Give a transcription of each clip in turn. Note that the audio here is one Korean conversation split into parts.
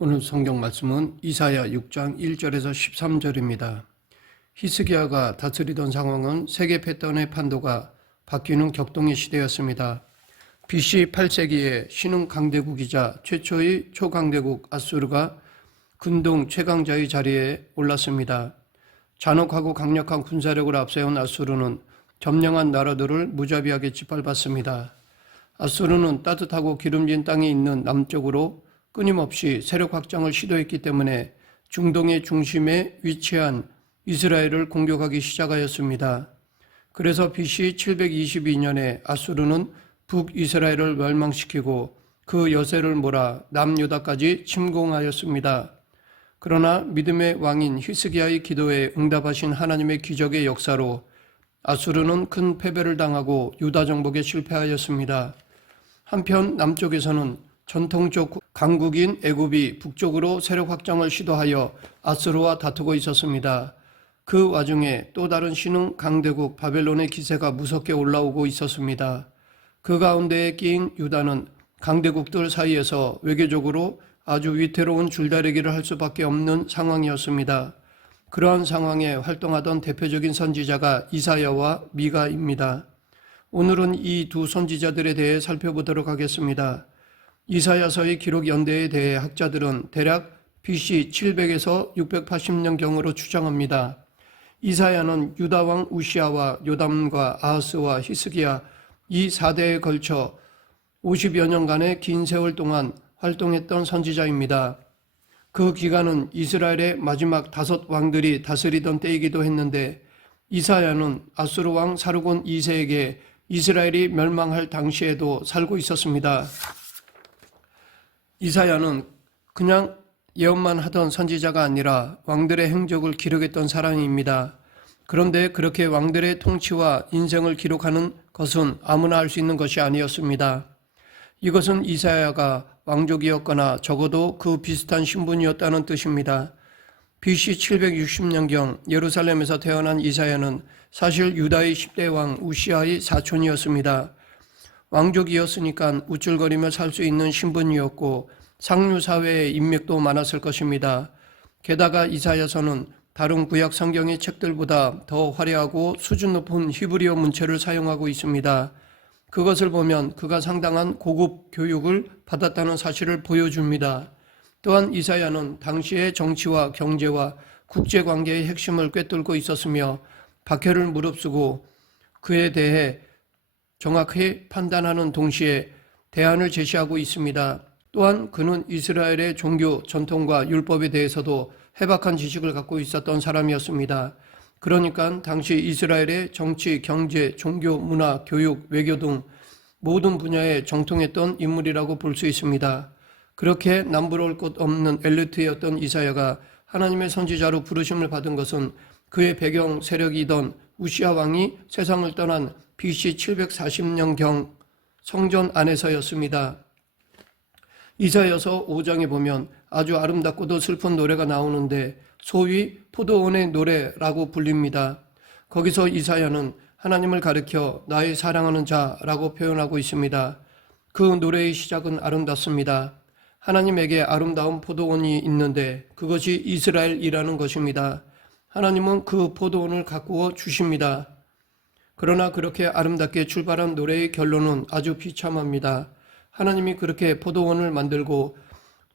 오늘 성경 말씀은 이사야 6장 1절에서 13절입니다. 히스기야가 다스리던 상황은 세계 패턴의 판도가 바뀌는 격동의 시대였습니다. BC 8세기에 신흥 강대국이자 최초의 초강대국 아수르가 근동 최강자의 자리에 올랐습니다. 잔혹하고 강력한 군사력을 앞세운 아수르는 점령한 나라들을 무자비하게 짓밟았습니다. 아수르는 따뜻하고 기름진 땅이 있는 남쪽으로 끊임없이 세력 확장을 시도했기 때문에 중동의 중심에 위치한 이스라엘을 공격하기 시작하였습니다. 그래서 BC 722년에 아수르는 북이스라엘을 멸망시키고 그 여세를 몰아 남유다까지 침공하였습니다. 그러나 믿음의 왕인 히스기야의 기도에 응답하신 하나님의 기적의 역사로 아수르는 큰 패배를 당하고 유다 정복에 실패하였습니다. 한편 남쪽에서는 전통적 강국인 애굽이 북쪽으로 세력 확장을 시도하여 아수르와 다투고 있었습니다. 그 와중에 또 다른 신흥 강대국 바벨론의 기세가 무섭게 올라오고 있었습니다. 그 가운데에 끼인 유다는 강대국들 사이에서 외교적으로 아주 위태로운 줄다리기를 할 수밖에 없는 상황이었습니다. 그러한 상황에 활동하던 대표적인 선지자가 이사야와 미가입니다. 오늘은 이 두 선지자들에 대해 살펴보도록 하겠습니다. 이사야서의 기록 연대에 대해 학자들은 대략 BC 700에서 680년경으로 추정합니다. 이사야는 유다왕 우시아와 요담과 아하스와 히스기야 이 4대에 걸쳐 50여 년간의 긴 세월 동안 활동했던 선지자입니다. 그 기간은 이스라엘의 마지막 5 왕들이 다스리던 때이기도 했는데 이사야는 아수르 왕 사르곤 2세에게 이스라엘이 멸망할 당시에도 살고 있었습니다. 이사야는 그냥 예언만 하던 선지자가 아니라 왕들의 행적을 기록했던 사람입니다. 그런데 그렇게 왕들의 통치와 인생을 기록하는 것은 아무나 할 수 있는 것이 아니었습니다. 이것은 이사야가 왕족이었거나 적어도 그 비슷한 신분이었다는 뜻입니다. BC 760년경 예루살렘에서 태어난 이사야는 사실 유다의 10대 왕 우시아의 사촌이었습니다. 왕족이었으니까 우쭐거리며 살 수 있는 신분이었고 상류사회의 인맥도 많았을 것입니다. 게다가 이사야서는 다른 구약 성경의 책들보다 더 화려하고 수준 높은 히브리어 문체를 사용하고 있습니다. 그것을 보면 그가 상당한 고급 교육을 받았다는 사실을 보여줍니다. 또한 이사야는 당시의 정치와 경제와 국제관계의 핵심을 꿰뚫고 있었으며 박해를 무릅쓰고 그에 대해 정확히 판단하는 동시에 대안을 제시하고 있습니다. 또한 그는 이스라엘의 종교 전통과 율법에 대해서도 해박한 지식을 갖고 있었던 사람이었습니다. 그러니까 당시 이스라엘의 정치, 경제, 종교, 문화, 교육, 외교 등 모든 분야에 정통했던 인물이라고 볼 수 있습니다. 그렇게 남부러울 것 없는 엘리트였던 이사야가 하나님의 선지자로 부르심을 받은 것은 그의 배경 세력이던 우시아 왕이 세상을 떠난 BC 740년경 성전 안에서였습니다. 이사야서 5장에 보면 아주 아름답고도 슬픈 노래가 나오는데 소위 포도원의 노래라고 불립니다. 거기서 이사야는 하나님을 가리켜 나의 사랑하는 자라고 표현하고 있습니다. 그 노래의 시작은 아름답습니다. 하나님에게 아름다운 포도원이 있는데 그것이 이스라엘이라는 것입니다. 하나님은 그 포도원을 가꾸어 주십니다. 그러나 그렇게 아름답게 출발한 노래의 결론은 아주 비참합니다. 하나님이 그렇게 포도원을 만들고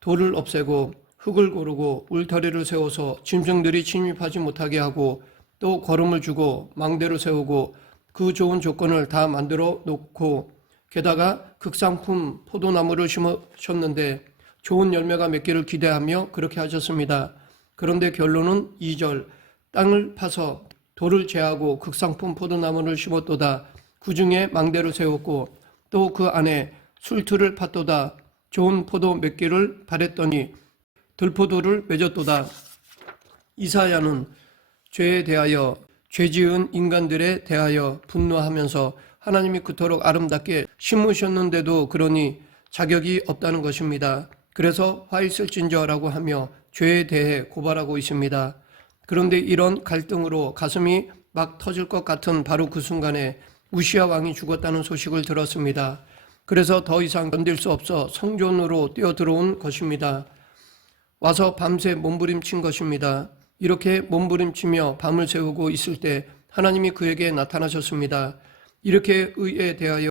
돌을 없애고 흙을 고르고 울타리를 세워서 짐승들이 침입하지 못하게 하고 또 거름을 주고 망대로 세우고 그 좋은 조건을 다 만들어 놓고 게다가 극상품 포도나무를 심으셨는데 좋은 열매가 맺기를 기대하며 그렇게 하셨습니다. 그런데 결론은 2절 땅을 파서 돌을 제하고 극상품 포도나무를 심었도다. 그 중에 망대를 세웠고 또 그 안에 술틀을 팠도다. 좋은 포도 맺기를 바랬더니 들포도를 맺었도다. 이사야는 죄에 대하여 죄지은 인간들에 대하여 분노하면서 하나님이 그토록 아름답게 심으셨는데도 그러니 자격이 없다는 것입니다. 그래서 화 있을진저라고 하며 죄에 대해 고발하고 있습니다. 그런데 이런 갈등으로 가슴이 막 터질 것 같은 바로 그 순간에 우시아 왕이 죽었다는 소식을 들었습니다. 그래서 더 이상 견딜 수 없어 성전으로 뛰어들어온 것입니다. 와서 밤새 몸부림친 것입니다. 이렇게 몸부림치며 밤을 새우고 있을 때 하나님이 그에게 나타나셨습니다. 이렇게 의에 대하여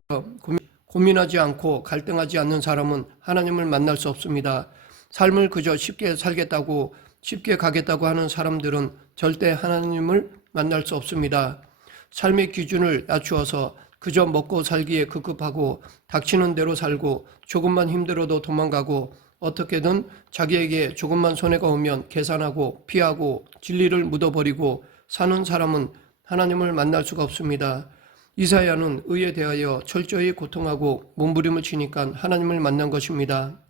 고민하지 않고 갈등하지 않는 사람은 하나님을 만날 수 없습니다. 삶을 그저 쉽게 살겠다고 쉽게 가겠다고 하는 사람들은 절대 하나님을 만날 수 없습니다. 삶의 기준을 낮추어서 그저 먹고 살기에 급급하고 닥치는 대로 살고 조금만 힘들어도 도망가고 어떻게든 자기에게 조금만 손해가 오면 계산하고 피하고 진리를 묻어버리고 사는 사람은 하나님을 만날 수가 없습니다. 이사야는 의에 대하여 철저히 고통하고 몸부림을 치니까 하나님을 만난 것입니다.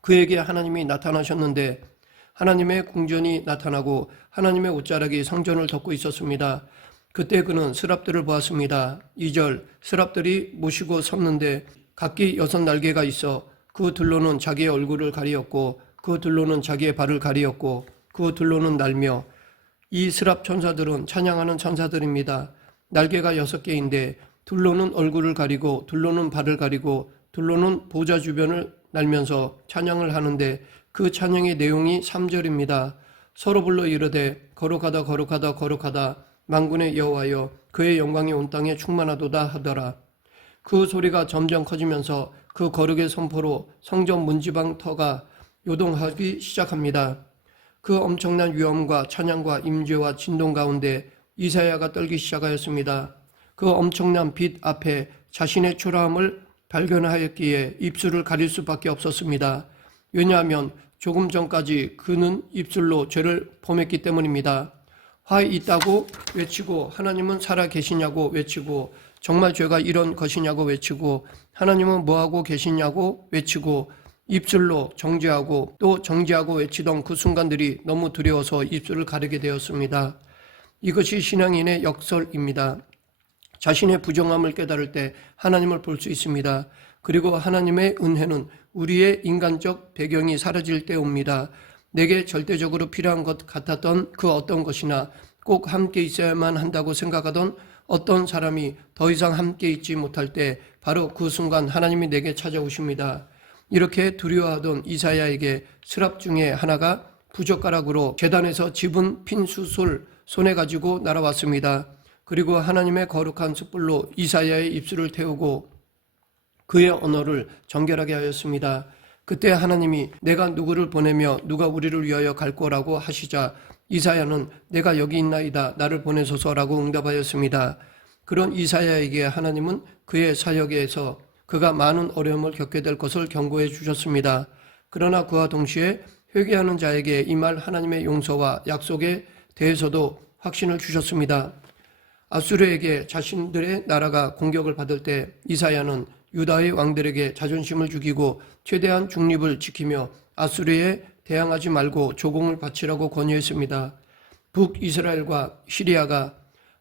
그에게 하나님이 나타나셨는데 하나님의 궁전이 나타나고 하나님의 옷자락이 성전을 덮고 있었습니다. 그때 그는 스랍들을 보았습니다. 2절 스랍들이 모시고 섰는데 각기 6날개가 있어 그 둘로는 자기의 얼굴을 가리었고 그 둘로는 자기의 발을 가리었고 그 둘로는 날며 이 스랍 천사들은 찬양하는 천사들입니다. 날개가 6개인데 둘로는 얼굴을 가리고 둘로는 발을 가리고 둘로는 보좌 주변을 날면서 찬양을 하는데 그 찬양의 내용이 3절입니다. 서로 불러 이르되 거룩하다 거룩하다 거룩하다 만군의 여호와여 그의 영광이 온 땅에 충만하도다 하더라. 그 소리가 점점 커지면서 그 거룩의 선포로 성전 문지방 터가 요동하기 시작합니다. 그 엄청난 위엄과 찬양과 임재와 진동 가운데 이사야가 떨기 시작하였습니다. 그 엄청난 빛 앞에 자신의 초라함을 발견하였기에 입술을 가릴 수밖에 없었습니다. 왜냐하면 조금 전까지 그는 입술로 죄를 범했기 때문입니다. 화 있다고 외치고 하나님은 살아 계시냐고 외치고 정말 죄가 이런 것이냐고 외치고 하나님은 뭐하고 계시냐고 외치고 입술로 정죄하고 또 정죄하고 외치던 그 순간들이 너무 두려워서 입술을 가리게 되었습니다. 이것이 신앙인의 역설입니다. 자신의 부정함을 깨달을 때 하나님을 볼 수 있습니다. 그리고 하나님의 은혜는 우리의 인간적 배경이 사라질 때 옵니다. 내게 절대적으로 필요한 것 같았던 그 어떤 것이나 꼭 함께 있어야만 한다고 생각하던 어떤 사람이 더 이상 함께 있지 못할 때 바로 그 순간 하나님이 내게 찾아오십니다. 이렇게 두려워하던 이사야에게 스랍 중에 하나가 부젓가락으로 제단에서 집은 핀 숯을 손에 가지고 날아왔습니다. 그리고 하나님의 거룩한 숯불로 이사야의 입술을 태우고 그의 언어를 정결하게 하였습니다. 그때 하나님이 내가 누구를 보내며 누가 우리를 위하여 갈 거라고 하시자 이사야는 내가 여기 있나이다 나를 보내소서라고 응답하였습니다. 그런 이사야에게 하나님은 그의 사역에서 그가 많은 어려움을 겪게 될 것을 경고해 주셨습니다. 그러나 그와 동시에 회개하는 자에게 임할 하나님의 용서와 약속에 대해서도 확신을 주셨습니다. 아수르에게 자신들의 나라가 공격을 받을 때 이사야는 유다의 왕들에게 자존심을 죽이고 최대한 중립을 지키며 아수르에 대항하지 말고 조공을 바치라고 권유했습니다. 북이스라엘과 시리아가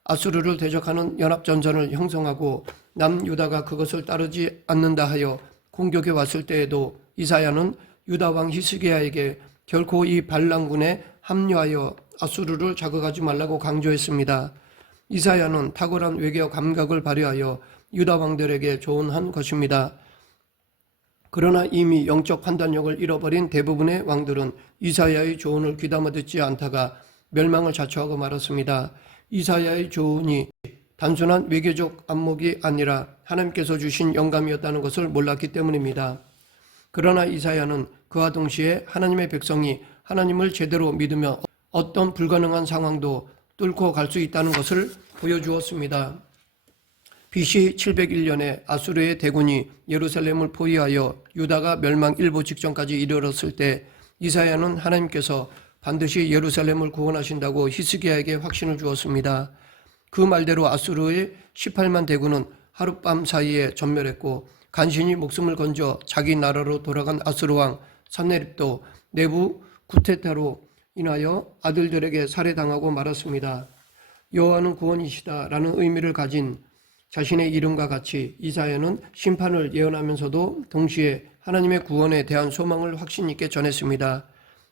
아수르를 대적하는 연합전선을 형성하고 남유다가 그것을 따르지 않는다 하여 공격해 왔을 때에도 이사야는 유다 왕 히스기야에게 결코 이 반란군에 합류하여 아수르를 자극하지 말라고 강조했습니다. 이사야는 탁월한 외교 감각을 발휘하여 유다 왕들에게 조언한 것입니다. 그러나 이미 영적 판단력을 잃어버린 대부분의 왕들은 이사야의 조언을 귀담아 듣지 않다가 멸망을 자초하고 말았습니다. 이사야의 조언이 단순한 외교적 안목이 아니라 하나님께서 주신 영감이었다는 것을 몰랐기 때문입니다. 그러나 이사야는 그와 동시에 하나님의 백성이 하나님을 제대로 믿으며 어떤 불가능한 상황도 뚫고 갈 수 있다는 것을 보여주었습니다. BC 701년에 아수르의 대군이 예루살렘을 포위하여 유다가 멸망 일보 직전까지 이르렀을 때 이사야는 하나님께서 반드시 예루살렘을 구원하신다고 히스기야에게 확신을 주었습니다. 그 말대로 아수르의 18만 대군은 하룻밤 사이에 전멸했고 간신히 목숨을 건져 자기 나라로 돌아간 아수르 왕 산헤립도 내부 쿠데타로 인하여 아들들에게 살해당하고 말았습니다. 여호와는 구원이시다 라는 의미를 가진 자신의 이름과 같이 이사야는 심판을 예언하면서도 동시에 하나님의 구원에 대한 소망을 확신 있게 전했습니다.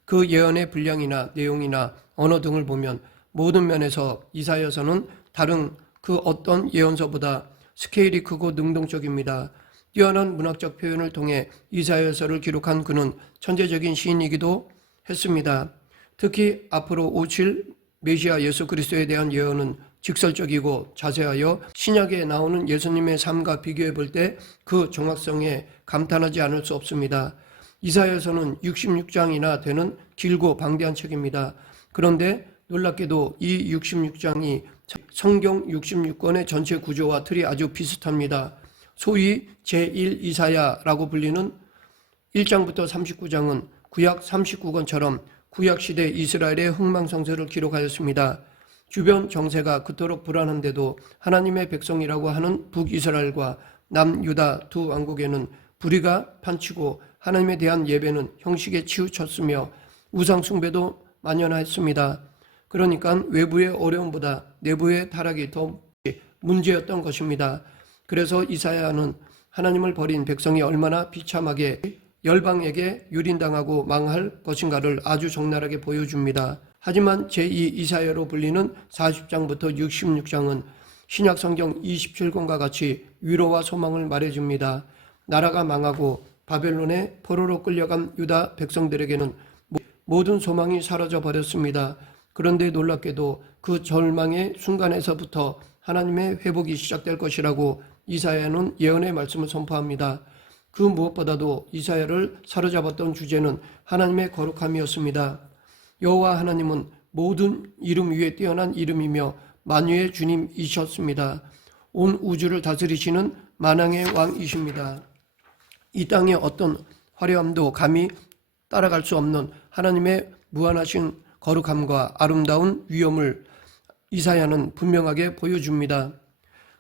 그 예언의 분량이나 내용이나 언어 등을 보면 모든 면에서 이사야서는 다른 그 어떤 예언서보다 스케일이 크고 능동적입니다. 뛰어난 문학적 표현을 통해 이사야서를 기록한 그는 천재적인 시인이기도 했습니다. 특히 앞으로 오실 메시아 예수 그리스도에 대한 예언은 직설적이고 자세하여 신약에 나오는 예수님의 삶과 비교해 볼 때 그 정확성에 감탄하지 않을 수 없습니다. 이사야서는 66장이나 되는 길고 방대한 책입니다. 그런데 놀랍게도 이 66장이 성경 66권의 전체 구조와 틀이 아주 비슷합니다. 소위 제1 이사야라고 불리는 1장부터 39장은 구약 39권처럼 구약시대 이스라엘의 흥망성쇠를 기록하였습니다. 주변 정세가 그토록 불안한데도 하나님의 백성이라고 하는 북이스라엘과 남유다 두 왕국에는 불의가 판치고 하나님에 대한 예배는 형식에 치우쳤으며 우상 숭배도 만연했습니다. 그러니까 외부의 어려움보다 내부의 타락이 더 문제였던 것입니다. 그래서 이사야는 하나님을 버린 백성이 얼마나 비참하게 열방에게 유린당하고 망할 것인가를 아주 적나라하게 보여줍니다. 하지만 제2 이사야로 불리는 40장부터 66장은 신약 성경 27권과 같이 위로와 소망을 말해줍니다. 나라가 망하고 바벨론에 포로로 끌려간 유다 백성들에게는 모든 소망이 사라져 버렸습니다. 그런데 놀랍게도 그 절망의 순간에서부터 하나님의 회복이 시작될 것이라고 이사야는 예언의 말씀을 선포합니다. 그 무엇보다도 이사야를 사로잡았던 주제는 하나님의 거룩함이었습니다. 여호와 하나님은 모든 이름 위에 뛰어난 이름이며 만유의 주님이셨습니다. 온 우주를 다스리시는 만왕의 왕이십니다. 이 땅의 어떤 화려함도 감히 따라갈 수 없는 하나님의 무한하신 거룩함과 아름다운 위엄을 이사야는 분명하게 보여줍니다.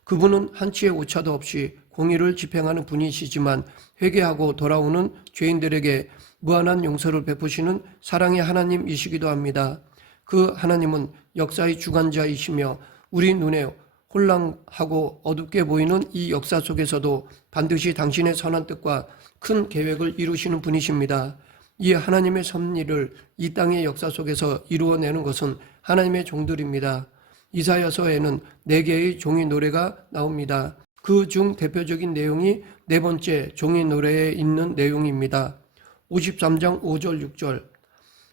그분은 한치의 오차도 없이 공의를 집행하는 분이시지만 회개하고 돌아오는 죄인들에게 무한한 용서를 베푸시는 사랑의 하나님이시기도 합니다. 그 하나님은 역사의 주관자이시며 우리 눈에 혼란하고 어둡게 보이는 이 역사 속에서도 반드시 당신의 선한 뜻과 큰 계획을 이루시는 분이십니다. 이 하나님의 섭리를 이 땅의 역사 속에서 이루어내는 것은 하나님의 종들입니다. 이사야서에는 4개의 종의 노래가 나옵니다. 그 중 대표적인 내용이 4번째 종의 노래에 있는 내용입니다. 53장 5절 6절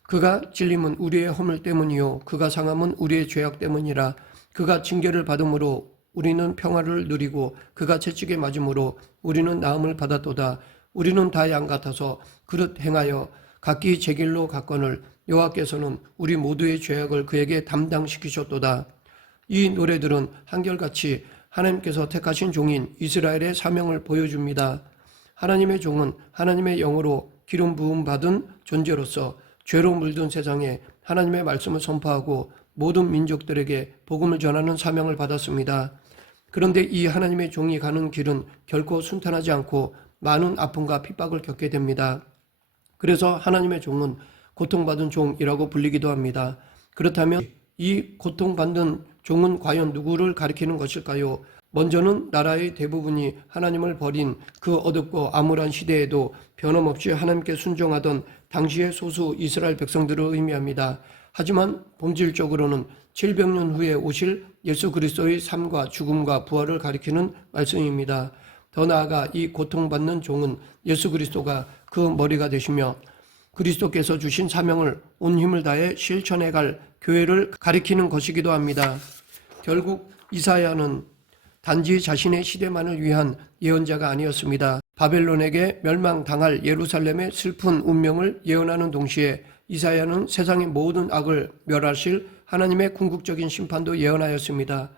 그가 찔림은 우리의 허물 때문이요 그가 상함은 우리의 죄악 때문이라 그가 징계를 받음으로 우리는 평화를 누리고 그가 채찍에 맞음으로 우리는 나음을 받았도다. 우리는 다 양 같아서 그릇 행하여 각기 제 길로 갔거늘 여호와께서는 우리 모두의 죄악을 그에게 담당시키셨도다. 이 노래들은 한결같이 하나님께서 택하신 종인 이스라엘의 사명을 보여줍니다. 하나님의 종은 하나님의 영으로 기름 부음 받은 존재로서 죄로 물든 세상에 하나님의 말씀을 선포하고 모든 민족들에게 복음을 전하는 사명을 받았습니다. 그런데 이 하나님의 종이 가는 길은 결코 순탄하지 않고 많은 아픔과 핍박을 겪게 됩니다. 그래서 하나님의 종은 고통받은 종이라고 불리기도 합니다. 그렇다면 이 고통받는 종은 과연 누구를 가리키는 것일까요? 먼저는 나라의 대부분이 하나님을 버린 그 어둡고 암울한 시대에도 변함없이 하나님께 순종하던 당시의 소수 이스라엘 백성들을 의미합니다. 하지만 본질적으로는 700년 후에 오실 예수 그리스도의 삶과 죽음과 부활을 가리키는 말씀입니다. 더 나아가 이 고통받는 종은 예수 그리스도가 그 머리가 되시며 그리스도께서 주신 사명을 온 힘을 다해 실천해 갈 교회를 가리키는 것이기도 합니다. 결국 이사야는 단지 자신의 시대만을 위한 예언자가 아니었습니다. 바벨론에게 멸망당할 예루살렘의 슬픈 운명을 예언하는 동시에 이사야는 세상의 모든 악을 멸하실 하나님의 궁극적인 심판도 예언하였습니다.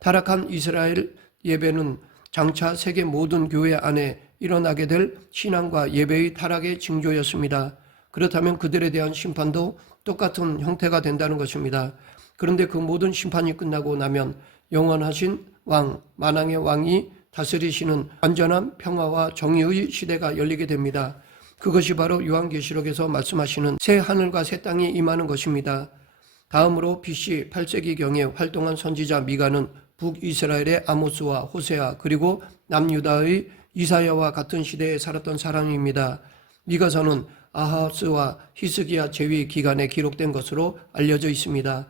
타락한 이스라엘 예배는 장차 세계 모든 교회 안에 일어나게 될 신앙과 예배의 타락의 징조였습니다. 그렇다면 그들에 대한 심판도 똑같은 형태가 된다는 것입니다. 그런데 그 모든 심판이 끝나고 나면 영원하신 왕, 만왕의 왕이 다스리시는 안전한 평화와 정의의 시대가 열리게 됩니다. 그것이 바로 요한계시록에서 말씀하시는 새 하늘과 새 땅이 임하는 것입니다. 다음으로 BC 8세기경에 활동한 선지자 미가는 북이스라엘의 아모스와 호세아 그리고 남유다의 이사야와 같은 시대에 살았던 사람입니다. 미가서는 아하스와 히스기야 제위 기간에 기록된 것으로 알려져 있습니다.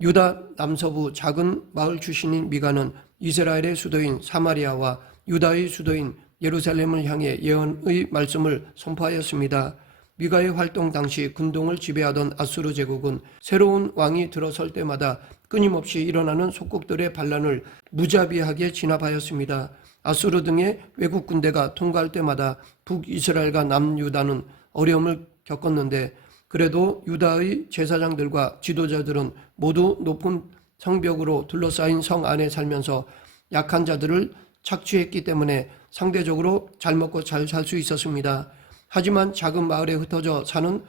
유다 남서부 작은 마을 출신인 미가는 이스라엘의 수도인 사마리아와 유다의 수도인 예루살렘을 향해 예언의 말씀을 선포하였습니다. 미가의 활동 당시 근동을 지배하던 아수르 제국은 새로운 왕이 들어설 때마다 끊임없이 일어나는 속국들의 반란을 무자비하게 진압하였습니다. 아수르 등의 외국 군대가 통과할 때마다 북이스라엘과 남유다는 어려움을 겪었는데 그래도 유다의 제사장들과 지도자들은 모두 높은 성벽으로 둘러싸인 성 안에 살면서 약한 자들을 착취했기 때문에 상대적으로 잘 먹고 잘 살 수 있었습니다. 하지만 작은 마을에 흩어져 사는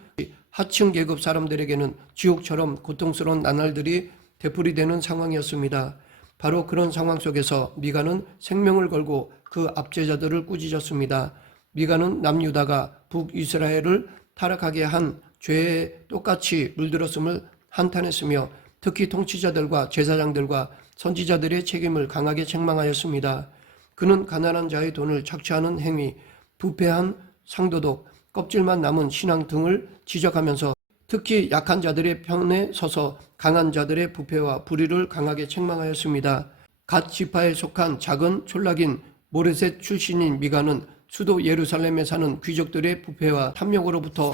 하층 계급 사람들에게는 지옥처럼 고통스러운 나날들이 되풀이되는 상황이었습니다. 바로 그런 상황 속에서 미가는 생명을 걸고 그 압제자들을 꾸짖었습니다. 미가는 남유다가 북이스라엘을 타락하게 한 죄에 똑같이 물들었음을 한탄했으며 특히 통치자들과 제사장들과 선지자들의 책임을 강하게 책망하였습니다. 그는 가난한 자의 돈을 착취하는 행위, 부패한 상도덕, 껍질만 남은 신앙 등을 지적하면서 특히 약한 자들의 편에 서서 강한 자들의 부패와 불의를 강하게 책망하였습니다. 갓 지파에 속한 작은 촌락인 모레셋 출신인 미가는 수도 예루살렘에 사는 귀족들의 부패와 탐욕으로부터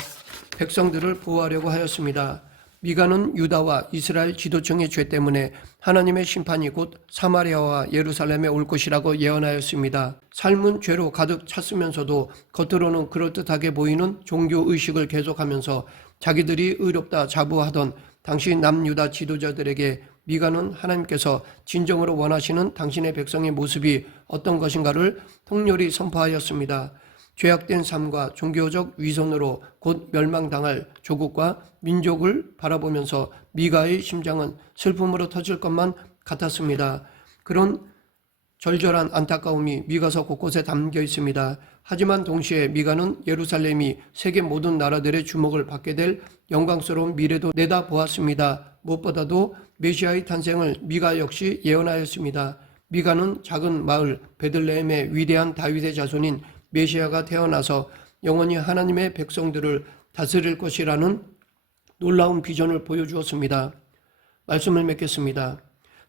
백성들을 보호하려고 하였습니다. 미가는 유다와 이스라엘 지도층의 죄 때문에 하나님의 심판이 곧 사마리아와 예루살렘에 올 것이라고 예언하였습니다. 삶은 죄로 가득 찼으면서도 겉으로는 그럴듯하게 보이는 종교의식을 계속하면서 자기들이 의롭다 자부하던 당시 남유다 지도자들에게 미가는 하나님께서 진정으로 원하시는 당신의 백성의 모습이 어떤 것인가를 통렬히 선포하였습니다. 죄악된 삶과 종교적 위선으로 곧 멸망당할 조국과 민족을 바라보면서 미가의 심장은 슬픔으로 터질 것만 같았습니다. 그런 절절한 안타까움이 미가서 곳곳에 담겨 있습니다. 하지만 동시에 미가는 예루살렘이 세계 모든 나라들의 주목을 받게 될 영광스러운 미래도 내다보았습니다. 무엇보다도 메시아의 탄생을 미가 역시 예언하였습니다. 미가는 작은 마을 베들레헴의 위대한 다윗의 자손인 메시아가 태어나서 영원히 하나님의 백성들을 다스릴 것이라는 놀라운 비전을 보여주었습니다. 말씀을 맺겠습니다.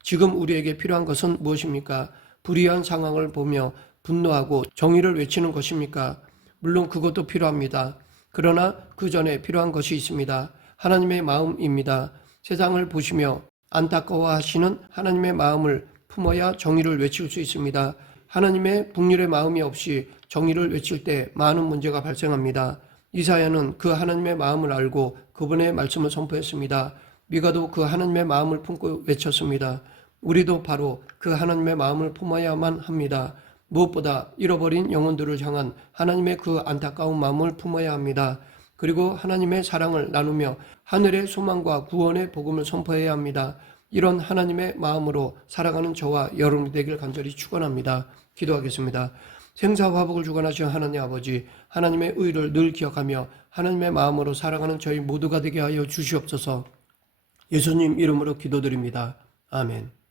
지금 우리에게 필요한 것은 무엇입니까? 불의한 상황을 보며 분노하고 정의를 외치는 것입니까? 물론 그것도 필요합니다. 그러나 그 전에 필요한 것이 있습니다. 하나님의 마음입니다. 세상을 보시며 안타까워하시는 하나님의 마음을 품어야 정의를 외칠 수 있습니다. 하나님의 긍휼의 마음이 없이 정의를 외칠 때 많은 문제가 발생합니다. 이사야는 그 하나님의 마음을 알고 그분의 말씀을 선포했습니다. 미가도 그 하나님의 마음을 품고 외쳤습니다. 우리도 바로 그 하나님의 마음을 품어야만 합니다. 무엇보다 잃어버린 영혼들을 향한 하나님의 그 안타까운 마음을 품어야 합니다. 그리고 하나님의 사랑을 나누며 하늘의 소망과 구원의 복음을 선포해야 합니다. 이런 하나님의 마음으로 살아가는 저와 여러분이 되길 간절히 축원합니다. 기도하겠습니다. 생사화복을 주관하신 하나님 아버지, 하나님의 의를 늘 기억하며 하나님의 마음으로 살아가는 저희 모두가 되게 하여 주시옵소서. 예수님 이름으로 기도드립니다. 아멘.